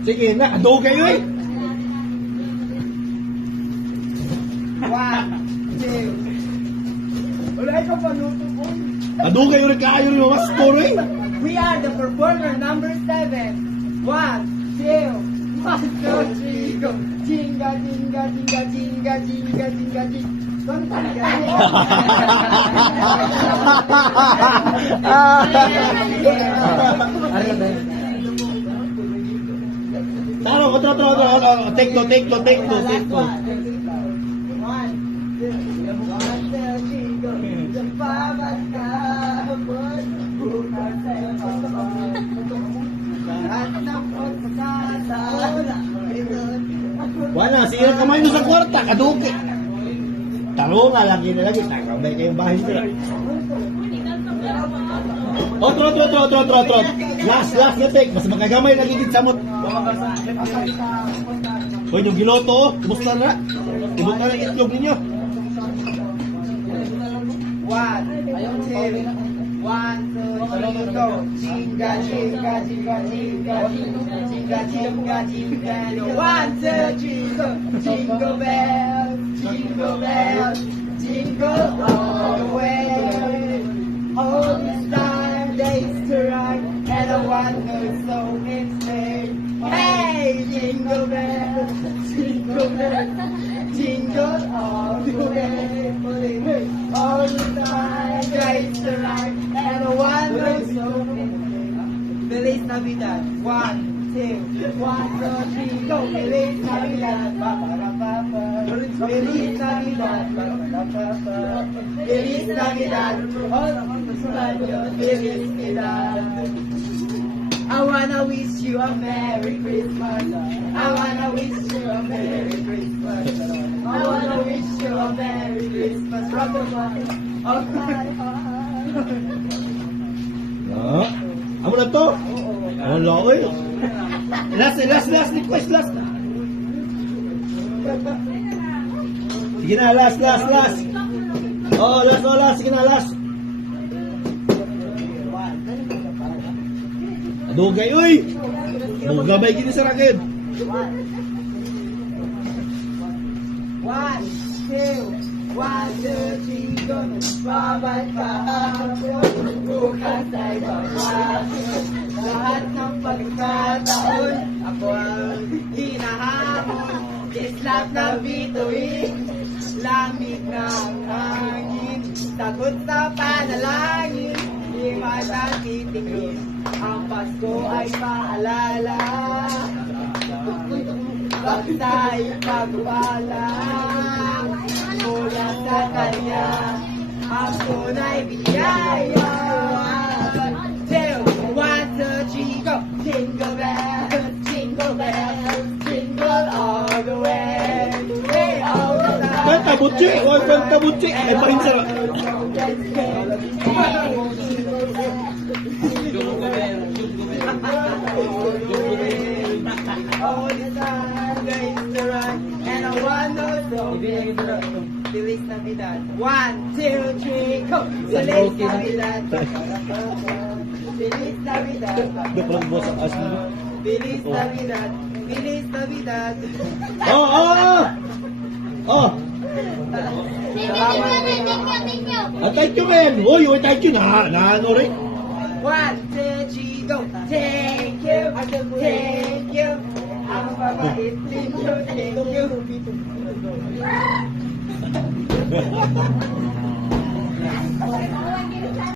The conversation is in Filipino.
Sige na, ado kayo eh. 1, 2. Wala ka pa luto po. Ado kayo rin kayo rin mas score eh. We are the performer number 7. 1, 2, 1, 2, 3, go. Jinga, jinga, jinga, jinga, jinga, jinga, jinga. Taro, otro. Take two. Wala, sige na kamay mo sa kwarta, kaduki. Taro nga, lagi. Takambay kayong bahay nila. Otro. Last na take. Mas magagamay lagi din samot. Hoy, yung giloto, oh. Kumusta na? Ibot na ng itlog ninyo. 1, 2, 1, 2, 3, go. Jinga, jinga, jinga, jinga, jinga, jinga, jinga. 1, 2, 3, go. Jingle bells, jingle bells, jingle all the way. All this time days to ride, and I wonder so it's made. Hey, jingle bells, jingle all the way. All the time days to ride, and I wonder so it's made. Feliz Navidad. 1, 2, 1, 2, 3, go. Feliz Navidad. Feliz Navidad. Feliz Navidad. Feliz Navidad. I wanna wish you a Merry Christmas. I wanna wish you a Merry Christmas. I wanna wish you a Merry Christmas from the bottom of my heart. Amo na to? Wala ko eh. Last request, last. Sige na, last. Oh, last. Sige na, last. Adugay, uy! Magabay gini sa rakid. 1, 2, 1, 2, 3, go. Babay ka hapon, bukas ay babay. Lahat ng pagkataon, ako ang hinahamon. Kislap na bituin, lamig ng hangin. Takot sa panalangin, di matang titingin. Ang Pasko ay paalala, pag tayo pagpala. Mula sa kanya, ang tunay biyaya. 2, 1, 2, 3, go! Jingle bells, jingle bells, jingle all the way. Hey, all the time. Kanta butchi. Ay, parin sa... All the time, days to run, and I wonder so Feliz Navidad. 1, 2, 3, go! Feliz Navidad. Feliz Navidad. Hindi pa lang buwas ang as mo. Feliz Navidad. Feliz Navidad. Oh! Thank you. Thank you, man! Uy, thank you na. Ano rin? 1, 2, 3, go! Thank you. Thank you. Ang babait ninyo. Thank you.